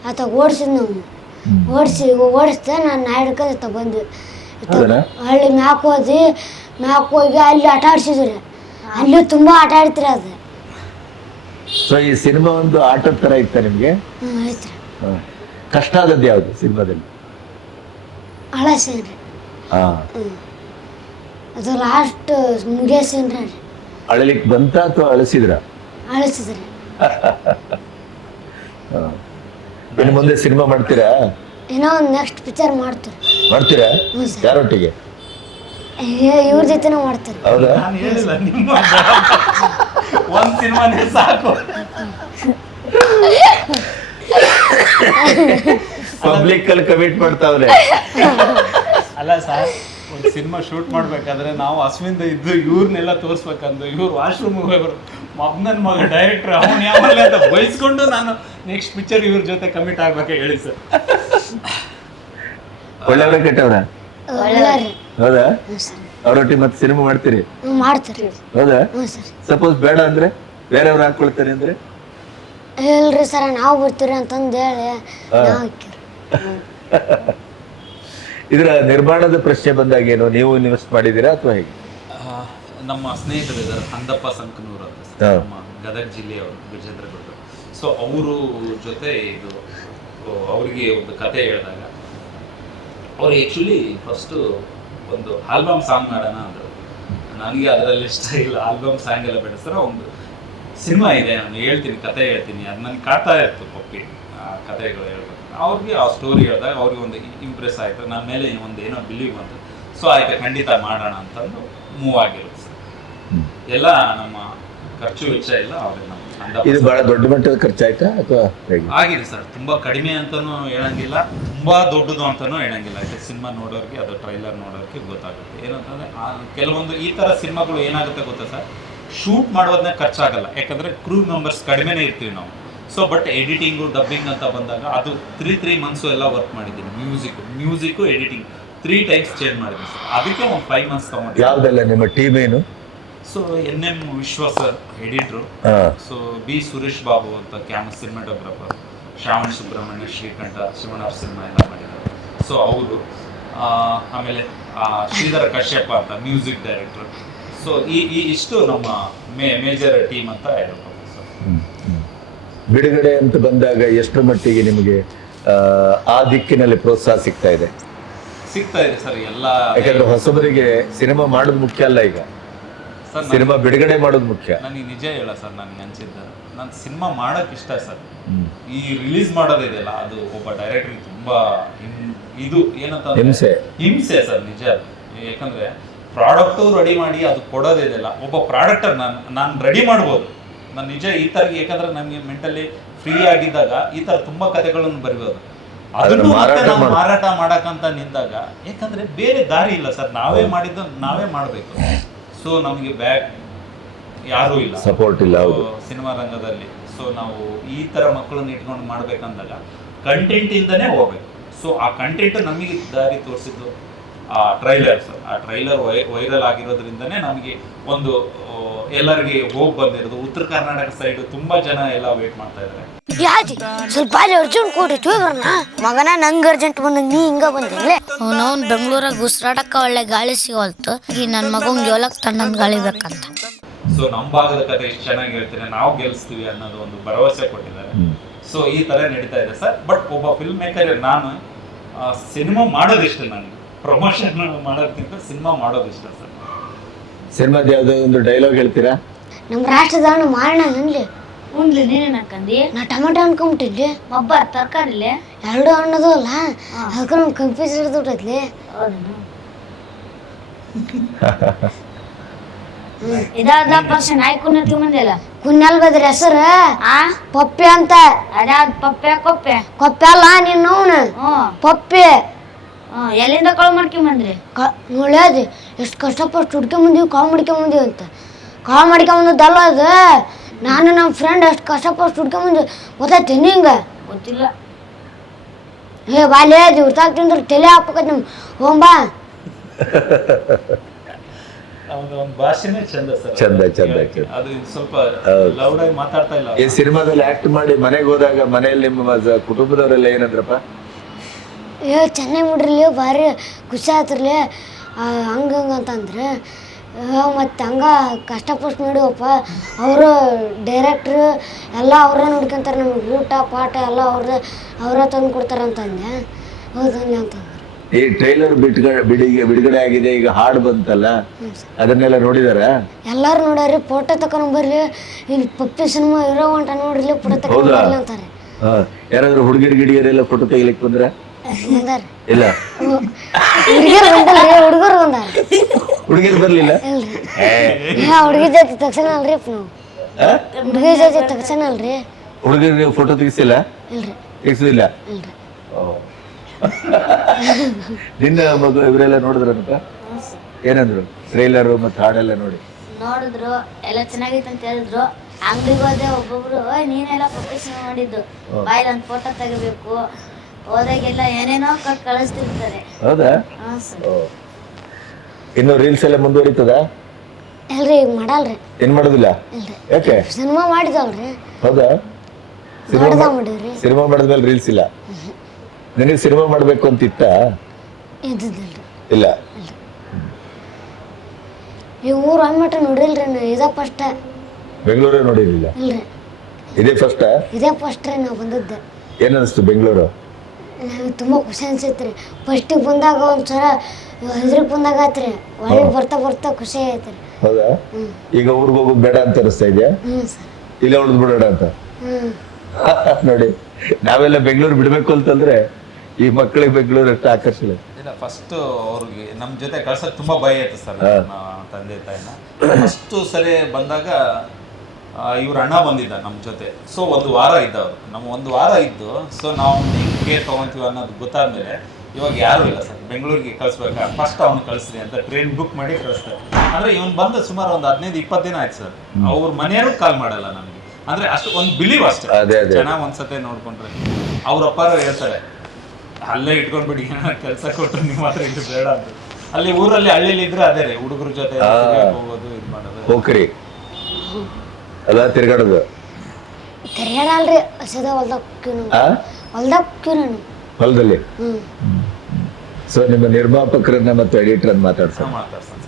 ಆತ ಓಡಿಸಿದ್ ನಾವು. ಓಡಿಸಿ ಓಡಿಸ್ದೆ ನಾನು ನಾಯಿ ಹಿಡ್ಕೊಂಡು ಆತ ಬಂದ್ವಿ? ಹಳ್ಳಿ ಮ್ಯಾಕ್ ಹೋದ್ವಿ. ಮ್ಯಾಕ್ ಹೋಗಿ ಅಲ್ಲಿ ಆಟ ಆಡ್ಸಿದ್ರಿ. ಅಲ್ಲಿ ತುಂಬ ಆಟ ಆಡ್ತೀರಿ ಅದು ಸೊ ಈ ಸಿನಿಮಾ ಒಂದು ಆಟದ ತರ ಇತ್ತ ನಿಮ್ಗೆ? ಹಾ. ಕಷ್ಟ ಆದದ್ದು ಯಾವುದು ಸಿನಿಮಾದಲ್ಲಿ? ಹಾ. ಹ್ಞೂ ಅದು ಲಾಸ್ಟ್ ಮುಗಿಯಸೇನ್ರಿ ಅಳಲಿಕ್ಕೆ ಬಂತ ಅಥವಾ ಅಳಿಸಿದ್ರ? ಅಳಿಸಿದ್ರಿ. ಇನ್ನು ಮುಂದೆ ಸಿನಿಮಾ ಮಾಡ್ತೀರಾ? ಏನೋ ಒಂದು ನೆಕ್ಸ್ಟ್ ಪಿಕ್ಚರ್ ಮಾಡ್ತೀರಿ? ಮಾಡ್ತೀರಾ. ಯಾರೊಟ್ಟಿಗೆ? ಇವ್ರ ಜೊತೆನೂ ಮಾಡ್ತೀರಿ ಹೌದಾ? ನಾನು ಹೇಳಿಲ್ಲ ನಿಮ್ಮ ಒಂದು ಸಿನಿಮಾನೇ ಸಾಕು. ಪಬ್ಲಿಕ್ ಅಲ್ಲಿ ಕಮಿಟ್ ಮಾಡ್ತಾವ್ರೆ. ಅಲ್ಲ ಸರ್ ಸಿನಿಮಾ ಶೂಟ್ ಮಾಡಬೇಕಾದ್ರೆ ನಾವು ಹಸುವಿಂದ ಇದ್ದು ಇವ್ರನ್ನೆಲ್ಲ ತೋರಿಸ್ಬೇಕಂದು ಇವ್ರು ವಾಶ್ರೂಮ್ ಹೋಗೋರು. ಮಗ್ನನ್ ಮಗ ಡೈರೆಕ್ಟರ್ ಅವನು ಯಾವಲ್ಲ ಅಂತ ಬಯಸ್ಕೊಂಡು ನಾನು ನೆಕ್ಸ್ಟ್ ಪಿಕ್ಚರ್ ಇವ್ರ ಜೊತೆ ಕಮಿಟ್ ಆಗ್ಬೇಕು ಹೇಳಿ ಸರ್ ಒಳ್ಳೆಯವ್ರ ಕೆಟ್ಟವ್ರ? ಹೌದಾ? ಅವರೊಟ್ಟಿಗೆ ಮತ್ತೆ ಸಿನಿಮಾ ಮಾಡ್ತೀರಿ? ಮಾಡ್ತೀರಿ. ಹೌದಾ? ಸರ್. ಸಪೋಸ್ ಬೇಡ ಅಂದ್ರೆ ಬೇರೆಯವ್ರು ಹಾಕೊಳ್ತಾರೆ ಅಂದ್ರೆ? ಇಲ್ರಿ ಸರ್ ನಾವು ಬರ್ತೀರಿ ಅಂತಂದು ಹೇಳಿ ನಾವು ಹಾಕಿರಿ ಇದರ ನಿರ್ಮಾಣದ ಪ್ರಶ್ನೆ ಬಂದಾಗ ಏನು? ನೀವು ಇನ್ವೆಸ್ಟ್ ಮಾಡಿದ್ದೀರಾ ಅಥವಾ ಹೇಗೆ? ನಮ್ಮ ಸ್ನೇಹಿತರು ಇದ್ದಾರೆ ಹಂದಪ್ಪ ಸಂಕನೂರ್ ಅವರು. ನಮ್ಮ ಗದಗ ಜಿಲ್ಲೆಯವರು ವಿಜೇಂದ್ರಗೌಡ ಸೊ ಅವರು ಜೊತೆ ಇದು ಅವರಿಗೆ ಒಂದು ಕತೆ ಹೇಳಿದಾಗ ಅವ್ರು ಆ್ಯಕ್ಚುಲಿ ಫಸ್ಟು ಒಂದು ಆಲ್ಬಮ್ ಸಾಂಗ್ ಮಾಡೋಣ ಅಂದರು. ನನಗೆ ಅದರಲ್ಲಿ ಇಷ್ಟ ಇಲ್ಲ ಆಲ್ಬಮ್ ಸಾಂಗ್ ಎಲ್ಲ ಬೆಳೆಸ್ತಾರೆ ಒಂದು ಸಿನಿಮಾ ಇದೆ ನಾನು ಹೇಳ್ತೀನಿ ಕತೆ ಹೇಳ್ತೀನಿ. ಅದು ನನಗೆ ಕಾಡ್ತಾ ಇತ್ತು ಪಪ್ಪಿ ಆ ಕತೆಗಳು ಅವ್ರಿಗೆ ಆ ಸ್ಟೋರಿ ಹೇಳಿದಾಗ ಅವ್ರಿಗೆ ಒಂದು ಇಂಪ್ರೆಸ್ ಆಯಿತು. ನನ್ನ ಮೇಲೆ ಒಂದು ಏನೋ ಬಿಲೀವ್ ಬಂತು. ಸೊ ಆಯ್ತು ಖಂಡಿತ ಮಾಡೋಣ ಅಂತಂದು ಮೂವ್ ಆಗಿರುತ್ತೆ. ಸರ್ ಎಲ್ಲ ನಮ್ಮ ಖರ್ಚು ವೆಚ್ಚ ಇಲ್ಲ ಅವ್ರಿಗೆ ನಮ್ಮ ಇದು ಬಹಳ ದೊಡ್ಡ ಮಟ್ಟದ ಖರ್ಚಾಯ್ತಾ ಅಥವಾ ಆಗಿದೆ ಸರ್. ತುಂಬಾ ಕಡಿಮೆ ಅಂತಾನೂ ಹೇಳಂಗಿಲ್ಲ. ತುಂಬಾ ದೊಡ್ಡದು ಅಂತಾನೂ ಹೇಳಂಗಿಲ್ಲ. ಇದು ಸಿನಿಮಾ ನೋಡೋರಿಗೆ ಅದು ಟ್ರೈಲರ್ ನೋಡೋರಿಗೆ ಗೊತ್ತಾಗುತ್ತೆ. ಏನಂತಂದ್ರೆ ಕೆಲವೊಂದು ಈ ತರ ಸಿನಿಮಾಗಳು ಏನಾಗುತ್ತೆ ಗೊತ್ತಾ ಸರ್? ಶೂಟ್ ಮಾಡೋದನ್ನ ಖರ್ಚಾಗಲ್ಲ. ಯಾಕಂದ್ರೆ ಕ್ರೂ ಮೆಂಬರ್ಸ್ ಕಡಿಮೆನೇ ಇರ್ತೀವಿ ನಾವು. ಸೊ ಬಟ್ ಎಡಿಟಿಂಗು ಡಬ್ಬಿಂಗ್ ಅಂತ ಬಂದಾಗ ಅದು ತ್ರೀ ತ್ರೀ ಮಂತ್ಸು ಎಲ್ಲ ವರ್ಕ್ ಮಾಡಿದ್ದೀನಿ. Music music editing three times change ಮಾಡಿದ್ದೀನಿ ಸರ್ ಅದಕ್ಕೆ ಒಂದು ಫೈವ್ ಮಂತ್ಸ್ ತಗೊಂಡಿದ್ದೀನಿ ಯಾವ್ದೆಲ್ಲ ನಿಮ್ಮ ಟೀಮ್ ಏನು? So N M Vishwa sir editor so B Suresh Babu ಅಂತ cam cinematographer Shravan Subrahmanya Srikanta Shivanna cinema ಎಲ್ಲ ಮಾಡಿದ್ದಾರೆ. ಸೊ ಅವರು ಆಮೇಲೆ ಶ್ರೀಧರ ಕಶ್ಯಪ ಅಂತ ಮ್ಯೂಸಿಕ್ ಡೈರೆಕ್ಟರ್ ಸೊ ಈ ಈ ಇಷ್ಟು ನಮ್ಮ ಮೇ ಮೇಜರ್ ಟೀಮ್ ಅಂತ ಹೇಳ್ಬೋದು ಸರ್. ಬಿಡುಗಡೆ ಅಂತ ಬಂದಾಗ ಎಷ್ಟರ ಮಟ್ಟಿಗೆ ನಿಮಗೆ ಆ, ದಿಕ್ಕಿನಲ್ಲಿ ಪ್ರೋತ್ಸಾಹ ಸಿಗ್ತಾ ಇದೆ ಸಿಗ್ತಾ ಇದೆ ಸರ್ ಎಲ್ಲ ಯಾಕಂದ್ರೆ ಹೊಸಬರಿಗೆ ಸಿನಿಮಾ ಮಾಡೋದು ಮುಖ್ಯ ಅಲ್ಲ ಈಗ ಸರ್ ಸಿನಿಮಾ ಬಿಡುಗಡೆ ಮಾಡೋದು ಮುಖ್ಯ ನನಗೆ ನಿಜ ಹೇಳ ಸರ್ ನನಗೆ ಅನ್ಸಿದ್ದ ನಾನು ಸಿನಿಮಾ ಮಾಡೋಕೆ ಇಷ್ಟ ಸರ್. ಈ ರಿಲೀಸ್ ಮಾಡೋದಿದೆಯಲ್ಲ ಅದು ಒಬ್ಬ ಡೈರೆಕ್ಟರ್ ತುಂಬಾ ಇದು ಏನಂತ ಹಿಂಸೆ. ಹಿಂಸೆ ಸರ್ ನಿಜ. ಯಾಕಂದ್ರೆ ಪ್ರಾಡಕ್ಟು ರೆಡಿ ಮಾಡಿ ಅದು ಕೊಡೋದಿದೆಯಲ್ಲ ಒಬ್ಬ ಪ್ರಾಡಕ್ಟರ್ ನಾನು ನಾನು ರೆಡಿ ಮಾಡ್ಬೋದು ನಾನು ನಿಜ ಈ ತರ ಯಾಕಂದ್ರೆ ನಮಗೆ ಮೆಂಟಲಿ ಫ್ರೀ ಆಗಿದ್ದಾಗ ಈ ತರ ತುಂಬಾ ಕಥೆಗಳನ್ನು ಬರಿಬೋದು. ಅದನ್ನು ಮತ್ತೆ ಮಾರಾಟ ನಾವು ಮಾರಾಟ ಮಾಡಕ್ಕಂತ ನಿಂತಾಗ ಯಾಕಂದ್ರೆ ಬೇರೆ ದಾರಿ ಇಲ್ಲ ಸರ್. ನಾವೇ ಮಾಡಿದ್ದು ನಾವೇ ಮಾಡಬೇಕು. ಸೊ ನಮಗೆ ಬ್ಯಾಕ್ ಯಾರೂ ಇಲ್ಲ. ಸಪೋರ್ಟ್ ಇಲ್ಲ. ಸಿನಿಮಾ ರಂಗದಲ್ಲಿ. ಸೊ ನಾವು ಈ ತರ ಮಕ್ಕಳನ್ನ ಇಟ್ಕೊಂಡು ಮಾಡ್ಬೇಕಂದಾಗ ಕಂಟೆಂಟ್ ಇಂದನೇ ಹೋಗ್ಬೇಕು. ಸೊ ಆ ಕಂಟೆಂಟ್ ನಮಗೆ ದಾರಿ ತೋರಿಸಿದ್ದು ಟ್ರೈಲರ್ ಸರ್ ಆ ಟ್ರೈಲರ್ ವೈರಲ್ ಆಗಿರೋದ್ರಿಂದನೇ ನಮಗೆ ಒಂದು ಆ, ಎಲ್ಲರಿಗೆ ಹೋಗಿ ಬಂದಿರೋದು. ಉತ್ತರ ಕರ್ನಾಟಕ ಸೈಡ್ ತುಂಬಾ ಜನ ಎಲ್ಲ ವೇಟ್ ಮಾಡ್ತಾ ಇದ್ದಾರೆ ಯಾಜಿ ಸ್ವಲ್ಪ ಅಲ್ಲಿ ಅರ್ಜೆಂಟ್ ಕೊಡಿ ಬರೋಣ ಮಗನ ನಂಗೆ ಅರ್ಜೆಂಟ್ ಬಂದ ನೀ ಹಿಂಗ ಬಂದಿಲ್ಲ ಅವನವ್ನು ಬೆಂಗಳೂರಾಗ ಉಸಿರಾಡಕ್ಕ ಒಳ್ಳೆ ಗಾಳಿ ಸಿಗೋಲ್ತು. ಈ ನನ್ನ ಮಗಂಗೆ ಏಳಕ್ಕೆ ತಣ್ಣನ ಗಾಳಿ ಬೇಕಂತ. ಸೊ ನಮ್ಮ ಭಾಗದ ಕತೆ ಎಷ್ಟು ಚೆನ್ನಾಗಿ ಹೇಳ್ತೀನಿ. ನಾವು ಗೆಲ್ಲಿಸ್ತೀವಿ ಅನ್ನೋದು ಒಂದು ಭರವಸೆ ಕೊಟ್ಟಿದ್ದಾರೆ. ಸೊ ಈ ತರ ನಡೀತಾ ಇದೆ ಸರ್. ಬಟ್ ಒಬ್ಬ ಫಿಲ್ಮ್ ಮೇಕರ್ ನಾನು ಸಿನಿಮಾ ಮಾಡೋದಿಷ್ಟ ನನಗೆ. ಪ್ರಮೋಷನ್ ಮಾಡೋದಕ್ಕಿಂತ ಸಿನಿಮಾ ಮಾಡೋದಿಷ್ಟ ಸರ್. ಸಿನಿಮಾದ ಯಾವುದೋ ಒಂದು ಡೈಲಾಗ್ ಹೇಳ್ತೀರಾ? ನಮ್ಮ ರಾಷ್ಟ್ರದ ಮಾರಣ ನನ್ಲಿ ಉಂದ್ಲಿ ನೀನೇನು ಹಾಕಂದಿ ನಾ ಟೊಮೆಟೊ ಅನ್ಕೊಂಬಿಟ್ಟಿದ್ಲಿ. ಒಬ್ಬ ತರಕಾರಿಲಿ? ಎರಡು ಹಣ್ಣದು ಅಲ್ಲ ಅದಕ್ಕೆ ನಮ್ಗೆ ಕನ್ಫ್ಯೂಸ್ ಹಿಡಿದ್ಬಿಟ್ಟೈತ್ಲಿ ಇದಾದ ಪರ್ಸನ್ ಆಯ್ಕೊಂಡು ಮಂದಿಲ್ಲ ಕುನ್ನೆಲ್ ಬದ್ರಿ ಹೆಸರು? ಆ? ಪಪ್ಪೆ ಅಂತ. ಅದ್ಯಾವ್ದು ಪಪ್ಪೆ ಕೊಪ್ಪೆ? ಕೊಪ್ಪೆ ಅಲ್ಲ ನೀನು ಪಪ್ಪೆ ಹ್ಮ್. ಪಪ್ಪಿ. ಹ್ಮ್ ಎಲ್ಲಿಂದ ಕಾಲ್ ಮಾಡ್ಕೊಂಬಂದ್ರಿ ಕ ನೋಡ್ಯಾದ ಎಷ್ಟು ಕಷ್ಟಪಟ್ಟು ಹುಡ್ಕೊಂಬಂದೀವಿ ಕಾಲ್ ಮಾಡ್ಕೊಂಬಂದೀವಿ ಅಂತ. ಕಾಲ್ ಮಾಡ್ಕೊಂಬಂದದ್ದಲ್ಲ ಅದು. ನಾನು ನಮ್ಮ ಫ್ರೆಂಡ್ ಎಷ್ಟು ಕಷ್ಟಪಟ್ಟು ಹುಡ್ಕೊಂಬಂದು ಗೊತ್ತಾಯ್ತು ಹಿಂಗೆ ಗೊತ್ತಿಲ್ಲ. ಏ ಬಾಲ್ಯ ಇವ್ರತಾಗ ತಿಂದ್ರೆ ತಲೆ ಹಾಕ್ಬೇಕೈತೆ ನಿಮ್ ಒಂದು ಭಾಷೆನೇ ಚಂದ ಸರ್. ಚಂದ, ಚಂದ, ಚಂದ. ಅದು ಸ್ವಲ್ಪ ಹೌದು. ಲೌಡ್ ಆಗಿ ಮಾತಾಡ್ತಾ ಇಲ್ಲ. ಈ ಸಿನಿಮಾದಲ್ಲಿ ಆಕ್ಟ್ ಮಾಡಿ ಮನೆಗೆ ಹೋದಾಗ ಮನೆಯಲ್ಲಿ ನಿಮ್ಮ ಸ- ಕುಟುಂಬದವರೆಲ್ಲ ಏನಂದ್ರಪ್ಪ? ಏ ಚೆನ್ನಾಗಿ ಮಾಡ್ರಲಿ ಭಾರಿ ಖುಷಿ ಆಯ್ತಿರ್ಲಿ ಹಂಗೆ ಹಂಗೆ ಅಂತಂದ್ರೆ ಮತ್ತು ಹಂಗೆ ಕಷ್ಟಪಟ್ಟು ನೋಡಿವಪ್ಪ ಅವರು ಡೈರೆಕ್ಟ್ರು ಎಲ್ಲ ಅವರೇ ನೋಡ್ಕೊಂತಾರೆ ನಮ್ಗೆ ಊಟ ಪಾಠ ಎಲ್ಲ ಅವ್ರದ್ದೇ ಅವರೇ ತಂದು ಕೊಡ್ತಾರೆ ಅಂತಂದೆ. ಹೌದಲ್ಲ ಅಂತಂದ್ರೆ. ಈ ಟ್ರೈಲರ್ ಬಿಟ್ಗಡೆ ಬಿಡಿಗೆ ಬಿಡುಗಡೆ ಆಗಿದೆ ಈಗ ಹಾಡು ಬಂತಲ್ಲ ಅದನ್ನೆಲ್ಲ ನೋಡಿದಾರ? ಎಲ್ಲರೂ ನೋಡ್ಯಾರಿ ಫೋಟೋ ತಕೊಂಡು ಬರ್ಲಿ ಇಲ್ಲಿ ಪಪ್ಪಿ ಸಿನಿಮಾ ಇರೋ ಅಂತ ನೋಡ್ರಿ ಫೋಟೋ ತಕೊಂಡ್? ಬರ್ಲಿ ಅಂತಾರೆ. ಯಾರಾದ್ರೂ ಹುಡುಗಿರ್ ಗಿಡಿಯರೆಲ್ಲ ಫೋಟೋ ತೆಗಿಲಿಕ್ಕೆ ಬಂದಾರ? ಇಲ್ಲ. ಹುಡುಗಿರು ಬಂದಲ್ರಿ ಹುಡುಗರು ಬಂದಾರ ಹುಡುಗಿರ್ ಬರ್ಲಿಲ್ಲ? ಏ. ಹುಡುಗಿ ಜೊತೆ ತಕ್ಷಣ ಅಲ್ರಿ ನಾವು. ಹುಡುಗಿ ಜೊತೆ ತಕ್ಷಣ ಅಲ್ರಿ. ಹುಡುಗರ್ ಫೋಟೋ ತೆಗಿಸಿಲ್ಲ? ಇಲ್ರಿ. ತೆಗಿಸಿಲ್ಲ ಇಲ್ರಿ. ನಿನ್ನ ಮಗು ಇವರೆಲ್ಲ ನೋಡಿದ್ರ ಏನಂದ್ರು? ಟ್ರೈಲರ್ ಮತ್ತೆ ಹಾಡೆಲ್ಲ ನೋಡಿ? ನೋಡಿದ್ರು ಎಲ್ಲ ಚೆನ್ನಾಗೈತೆ ಅಂತ ಹೇಳಿದ್ರು. ಅಂಗಡಿಗೆ ಹೋದೆ ಒಬ್ಬೊಬ್ರು "ಓಯ್, ನೀನೆಲ್ಲ ಪ್ರೊಫೆಷನ್ ಮಾಡಿದ್ದು. ಬಾಯ್ಲಿ ಒಂದು ಫೋಟೋ ತೆಗಿಬೇಕು. ಹೋದಾಗೆಲ್ಲ ಏನೇನೋ ಕೊಟ್ಟು ಕಳಿಸ್ತಿರ್ತಾರೆ. ಹೌದಾ? ಹಾಂ ಸರ್. ಇನ್ನು ರೀಲ್ಸ್ ಎಲ್ಲ ಮುಂದುವರಿತದ? ಇಲ್ರಿ ಈಗ ಮಾಡಲ್ರಿ? ಏನ್ ಮಾಡೋದಿಲ್ಲ? ಇಲ್ರಿ ಯಾಕೆ? ಸಿನಿಮಾ ಮಾಡಿದವ್ರಿ. ಹೌದಾ? ಸಿನಿಮಾ ಮಾಡ್ದ ಮಾಡಿವ್ರಿ. ಸಿನಿಮಾ ಮಾಡಿದ್ಮೇಲೆ ರೀಲ್ಸ್ ಇಲ್ಲ? ನಿನಗೆ ಸಿನಿಮಾ ಮಾಡಬೇಕು ಅಂತ ಇತ್ತ ಇದ್ದಿದ್ದಿಲ್ರಿ. ಇಲ್ಲ. ಈ ಊರು ಅಮ್ಮಟ ನೋಡಿಲ್ರಿ ನಾ ಇದೇ ಫಸ್ಟ್ ಬೆಂಗಳೂರೇ ನೋಡಿರ್ಲಿಲ್ಲ? ಇಲ್ರಿ. ಇದೇ ಫಸ್ಟ್ ಇದೇ ಫಸ್ಟ್ ರೀ ನಾವು ಬಂದದ್ದು. ಏನನ್ನಿಸ್ತು ಬೆಂಗಳೂರು? ನನಗೆ ತುಂಬ ಖುಷಿ ಅನ್ಸೈತ್ರಿ ಫಸ್ಟಿಗೆ ಬಂದಾಗ ಒಂದು ಸಲ ಹೆದ್ರಿಗೆ ಬಂದಾಗ ರೀ. ಒಳ್ಳೆ ಬರ್ತಾ ಬರ್ತಾ ಖುಷಿ ಆಯ್ತ್ರಿ ಹೌದಾ? ಹ್ಮ್. ಈಗ ಊರಿಗೆ ಹೋಗೋದು ಬೇಡ ಅಂತ ಅನಿಸ್ತಾ ಇದೆಯಾ? ಇಲ್ಲೇ ಸರ್. ಇಲ್ಲ ಉಳಿದು ಬಿಡೋಣ ಅಂತ. ಹ್ಞೂ ನೋಡಿ ನಾವೆಲ್ಲ ಬೆಂಗಳೂರು ಬಿಡ್ಬೇಕು ಅಂತಂದ್ರೆ ಈ ಮಕ್ಕಳಿಗೆ ಬೆಂಗಳೂರು ಅಷ್ಟು ಆಕರ್ಷಣೆ. ಇಲ್ಲ ಫಸ್ಟ್ ಅವ್ರಿಗೆ ನಮ್ಮ ಜೊತೆ ಕಳ್ಸಕ್ ತುಂಬಾ ಭಯ ಆಯ್ತು ಸರ್ ನಮ್ಮ ತಂದೆ ತಾಯಿನ. ಫಸ್ಟ್ ಸರಿ ಬಂದಾಗ ಇವ್ರ ಅಣ್ಣ ಬಂದಿದ್ದ ನಮ್ಮ ಜೊತೆ. ಸೊ ಒಂದು ವಾರ ಇದ್ದ ಅವರು. ನಮ್ಮ ಒಂದು ವಾರ ಇದ್ದು ಸೊ ನಾವು ಹೆಂಗೆ ತೊಗೊಂತೀವಿ ಅನ್ನೋದು ಗೊತ್ತಾದ್ಮೇಲೆ ಇವಾಗ ಯಾರೂ ಇಲ್ಲ ಸರ್. ಬೆಂಗಳೂರಿಗೆ ಕಳಿಸ್ಬೇಕಾ? ಫಸ್ಟ್ ಅವ್ನು ಕಳಿಸ್ರಿ ಅಂತ ಟ್ರೈನ್ ಬುಕ್ ಮಾಡಿ ಕಳಿಸ್ತಾರೆ. ಅಂದರೆ ಇವನು ಬಂದು ಸುಮಾರು ಒಂದು ಹದಿನೈದು ಇಪ್ಪತ್ತು ದಿನ ಆಯ್ತು ಸರ್. ಅವ್ರ ಮನೆಯವರು ಕಾಲ್ ಮಾಡಲ್ಲ ನಮಗೆ. ಅಂದ್ರೆ ಅಷ್ಟು ಒಂದು ಬಿಲೀವ್ ಅಷ್ಟೇ. ಜನ ಒಂದ್ಸತೆ ನೋಡ್ಕೊಂಡ್ರೆ. ಅವ್ರ ಅಪ್ಪಾರು ಹೇಳ್ತಾರೆ ಅಲ್ಲೇ ಇಟ್ಕೊಂಡ್ಬಿಡಿ ಕೆಲಸ ಕೊಟ್ಟರು ನಿಮ್ಮ ಹತ್ರ ಇದು ಬೇಡ ಅಂತ. ಅಲ್ಲಿ ಊರಲ್ಲಿ ಹಳ್ಳಿಲಿ ಇದ್ರೆ ಅದೇ ರೀ ಹುಡುಗರ ಜೊತೆ ಹೋಗೋದು ಇದು ಮಾಡೋದು. ಅಲ್ಲ ತಿರ್ಗಾಡೋದು. ತಿರ್ಗಾಡಲ್ರಿ ಹಸದ ಹೊಲ್ದಾಗ ಕ್ಯೂ ಆ? ಹೊಲ್ದಾಗ ಕ್ಯೂ ನಾನು. ಹೊಲದಲ್ಲಿ? ಹ್ಞೂ ಸೊ ನಿಮ್ಮ ನಿರ್ಮಾಪಕರನ್ನ ಮತ್ತು ಎಡಿಟರ್ ಮಾತಾಡ್ಸ ಮಾತಾಡ್ಸೋಣ.